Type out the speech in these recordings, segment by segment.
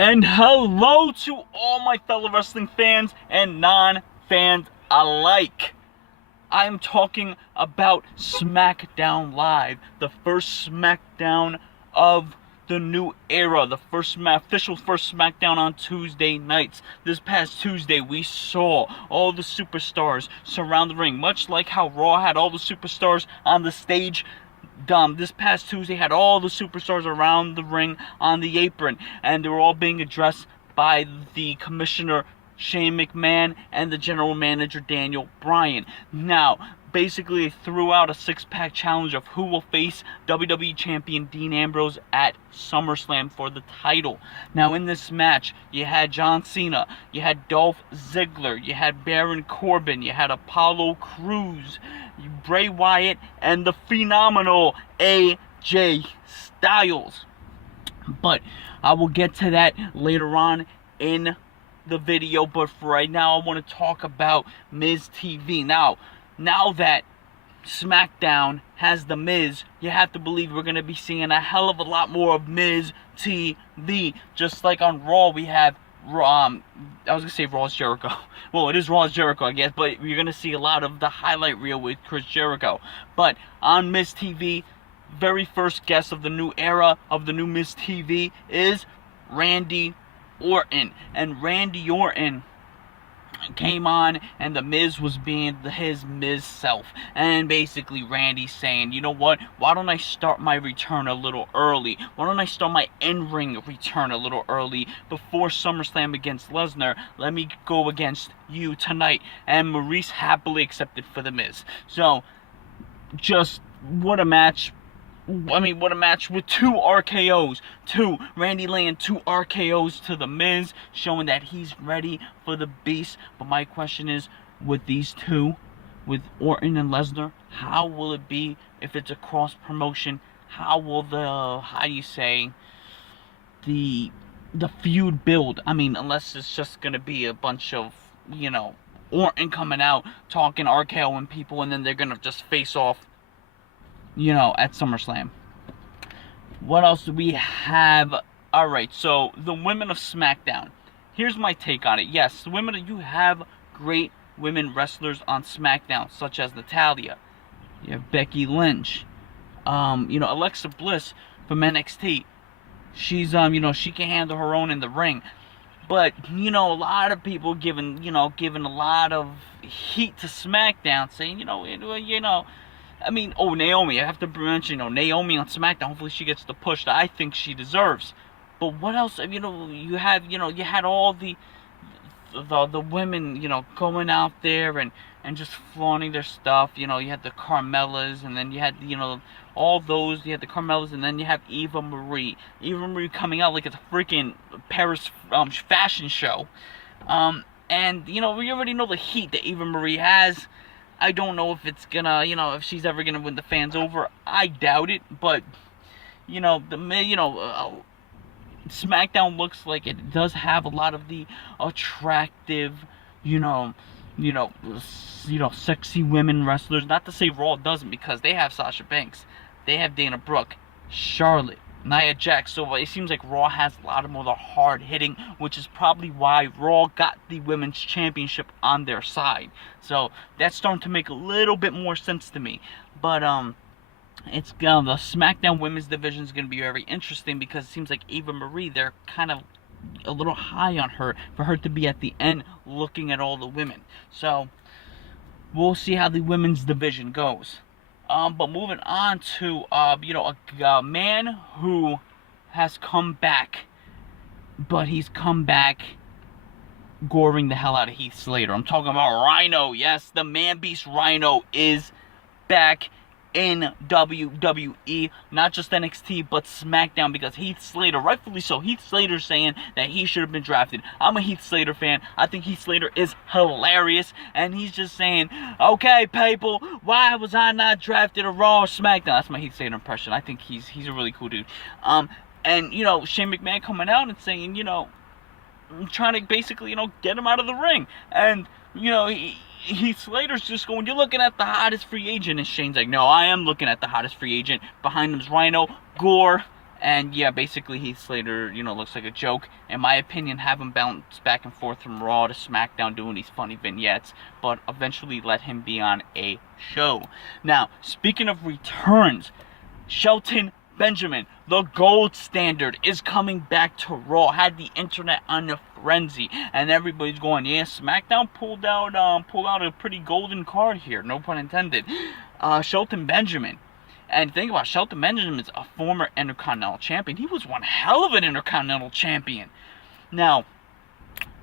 And hello to all my fellow wrestling fans and non-fans alike. I am talking about Smackdown Live, the first Smackdown of the new era, the official first Smackdown on Tuesday nights. This past Tuesday, we saw all the superstars surround the ring, much like how Raw had all the superstars on the stage. This past Tuesday had all the superstars around the ring on the apron, and they were all being addressed by the commissioner Shane McMahon and the general manager Daniel Bryan. Now, basically they threw out a six-pack challenge of who will face WWE Champion Dean Ambrose at SummerSlam for the title. Now in this match, you had John Cena, you had Dolph Ziggler, you had Baron Corbin, you had Apollo Crews, Bray Wyatt, and the phenomenal AJ Styles. But I will get to that later on in the video, but for right now I want to talk about Miz TV. Now that Smackdown has the Miz, you have to believe we're going to be seeing a hell of a lot more of Miz TV. Just like on Raw we have I was going to say Raw's Jericho. Well, it is Raw's Jericho, I guess, but you're going to see a lot of the highlight reel with Chris Jericho. But on Miz TV, very first guest of the new era of the new Miz TV is Randy Orton. And Randy Orton came on, and the Miz was being his Miz self, and basically Randy's saying, you know what, why don't I start my return a little early? Why don't I start my in-ring return a little early before SummerSlam against Lesnar? Let me go against you tonight. And Maurice happily accepted for the Miz. So just what a match. What a match with two RKOs. Randy laying two RKOs to the Miz, showing that he's ready for the beast. But my question is, with these two, with Orton and Lesnar, how will it be if it's a cross promotion? How will the feud build? Unless it's just gonna be a bunch of, Orton coming out talking RKO and people, and then they're gonna just face off, at SummerSlam. What else do we have? Alright, so the women of SmackDown. Here's my take on it. Yes, the women, you have great women wrestlers on SmackDown, such as Natalya. You have Becky Lynch. Alexa Bliss from NXT. She's, she can handle her own in the ring. But, a lot of people giving a lot of heat to SmackDown, saying, Naomi, I have to mention, Naomi on SmackDown, hopefully she gets the push that I think she deserves. But what else, you had all the women, going out there and just flaunting their stuff. You had the Carmellas, and then you had, all those, you had the Carmellas, and then you have Eva Marie. Eva Marie coming out like it's a freaking Paris fashion show. And, we already know the heat that Eva Marie has. I don't know if it's gonna, if she's ever gonna win the fans over. I doubt it, but, SmackDown looks like it does have a lot of the attractive, sexy women wrestlers. Not to say Raw doesn't, because they have Sasha Banks, they have Dana Brooke, Charlotte, Nia Jax. So it seems like Raw has a lot more of the hard hitting, which is probably why Raw got the women's championship on their side. So that's starting to make a little bit more sense to me. But it's the SmackDown women's division is going to be very interesting, because it seems like Eva Marie, they're kind of a little high on her for her to be at the end looking at all the women. So we'll see how the women's division goes. But moving on to, a man who has come back, but he's come back goring the hell out of Heath Slater. I'm talking about Rhino. Yes, the man beast Rhino is back in WWE, not just NXT, but SmackDown, because Heath Slater, rightfully so, Heath Slater's saying that he should have been drafted. I'm a Heath Slater fan. I think Heath Slater is hilarious, and he's just saying, okay, people, why was I not drafted a Raw or SmackDown? That's my Heath Slater impression. I think he's a really cool dude. And, Shane McMahon coming out and saying, trying to basically, get him out of the ring. And, Heath Slater's just going, you're looking at the hottest free agent. And Shane's like, no, I am looking at the hottest free agent. Behind him's Rhino, Gore, And yeah, basically Heath Slater, looks like a joke. In my opinion, have him bounce back and forth from Raw to SmackDown doing these funny vignettes, but eventually let him be on a show. Now, speaking of returns, Shelton Benjamin, the gold standard, is coming back to Raw. Had the internet on a frenzy, and everybody's going, yeah, SmackDown pulled out a pretty golden card here, no pun intended. Shelton Benjamin. And think about it, Shelton Benjamin is a former Intercontinental Champion. He was one hell of an Intercontinental Champion. Now,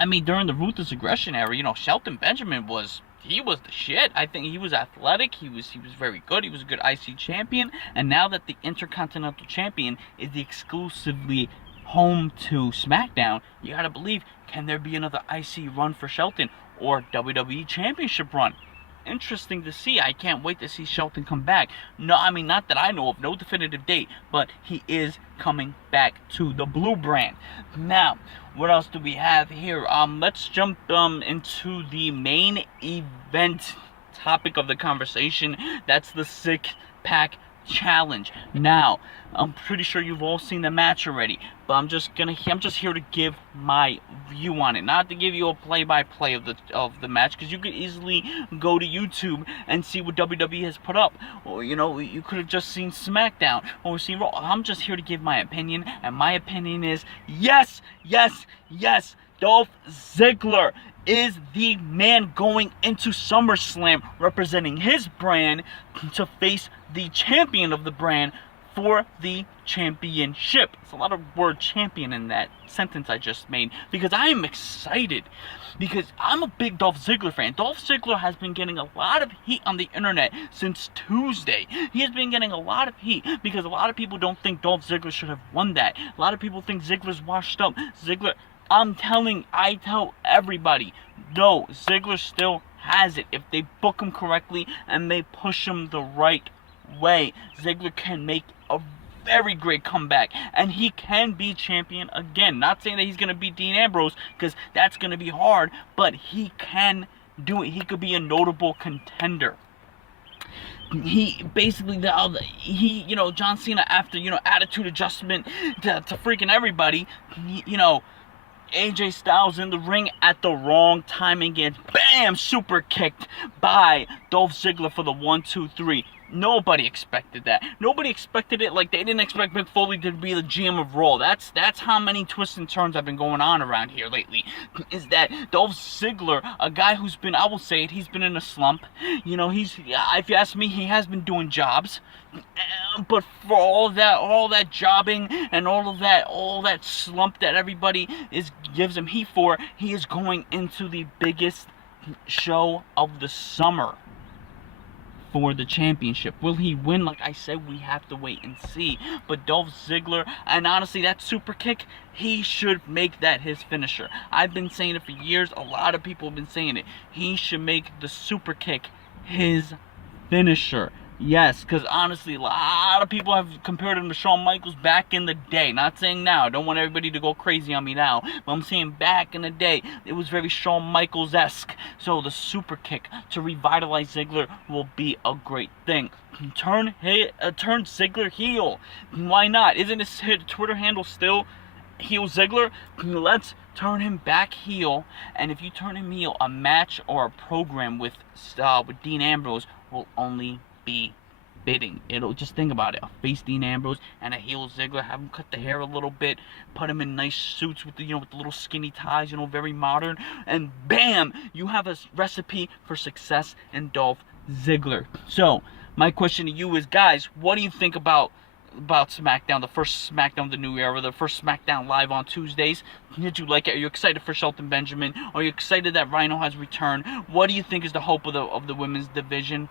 I mean, during the Ruthless Aggression era, Shelton Benjamin was the shit. I think he was athletic. He was very good. He was a good IC champion. And now that the Intercontinental Champion is exclusively home to SmackDown, you gotta believe, can there be another IC run for Shelton or WWE Championship run? Interesting to see. I can't wait to see Shelton come back. No, I mean, not that I know of, no definitive date, but he is coming back to the Blue brand. Now, what else do we have here? Let's jump into the main event topic of the conversation. That's the six-pack challenge. Now, I'm pretty sure you've all seen the match already, but I'm just here to give my view on it, not to give you a play-by-play of the match, because you could easily go to YouTube and see what WWE has put up, or you could have just seen SmackDown or seen Raw. I'm just here to give my opinion, and my opinion is yes, Dolph Ziggler is the man going into SummerSlam representing his brand to face the champion of the brand for the championship. It's a lot of word champion in that sentence I just made, because I am excited, because I'm a big Dolph Ziggler fan. Dolph Ziggler has been getting a lot of heat on the internet since Tuesday. He has been getting a lot of heat because a lot of people don't think Dolph Ziggler should have won that. A lot of people think Ziggler's washed up. I tell everybody, no, Ziggler still has it. If they book him correctly and they push him the right way, Ziggler can make a very great comeback, and he can be champion again. Not saying that he's going to beat Dean Ambrose, because that's going to be hard, but he can do it. He could be a notable contender. He basically, John Cena, after, attitude adjustment to freaking everybody, AJ Styles in the ring at the wrong time and gets, bam, super kicked by Dolph Ziggler for the 1, 2, 3. Nobody expected that. Nobody expected it like they didn't expect Mick Foley to be the GM of Raw. That's how many twists and turns have been going on around here lately. Is that Dolph Ziggler, a guy who's been, I will say it, he's been in a slump. If you ask me, he has been doing jobs. But for all that jobbing and all that slump that everybody gives him heat for, he is going into the biggest show of the summer for the championship. Will he win? Like I said, we have to wait and see. But Dolph Ziggler, and honestly, that super kick, he should make that his finisher. I've been saying it for years. A lot of people have been saying it. He should make the super kick his finisher. Yes, because honestly, a lot of people have compared him to Shawn Michaels back in the day. Not saying now. I don't want everybody to go crazy on me now. But I'm saying back in the day, it was very Shawn Michaels-esque. So the super kick to revitalize Ziggler will be a great thing. Turn Ziggler heel. Why not? Isn't his Twitter handle still heel Ziggler? Let's turn him back heel. And if you turn him heel, a match or a program with Dean Ambrose will only be bidding. It'll, just think about it, a face Dean Ambrose and a heel Ziggler, have him cut the hair a little bit, put him in nice suits with the with the little skinny ties, very modern, and bam, you have a recipe for success in Dolph Ziggler. So my question to you is, guys, what do you think about SmackDown, the first SmackDown of the new era, the first SmackDown live on Tuesdays? Did you like it? Are you excited for Shelton Benjamin? Are you excited that Rhino has returned? What do you think is the hope of the women's division?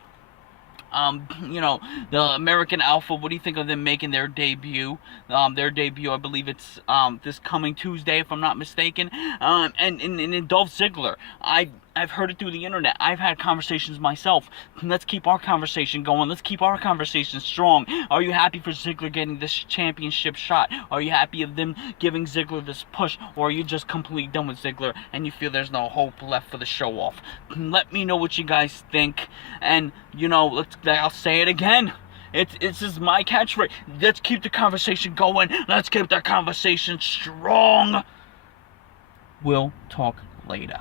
The American Alpha, what do you think of them making their debut? I believe it's this coming Tuesday, if I'm not mistaken. And Dolph Ziggler, I've heard it through the internet. I've had conversations myself. Let's keep our conversation going. Let's keep our conversation strong. Are you happy for Ziggler getting this championship shot? Are you happy of them giving Ziggler this push? Or are you just completely done with Ziggler and you feel there's no hope left for the show off? Let me know what you guys think. And, I'll say it again. It's just my catchphrase. Let's keep the conversation going. Let's keep the conversation strong. We'll talk later.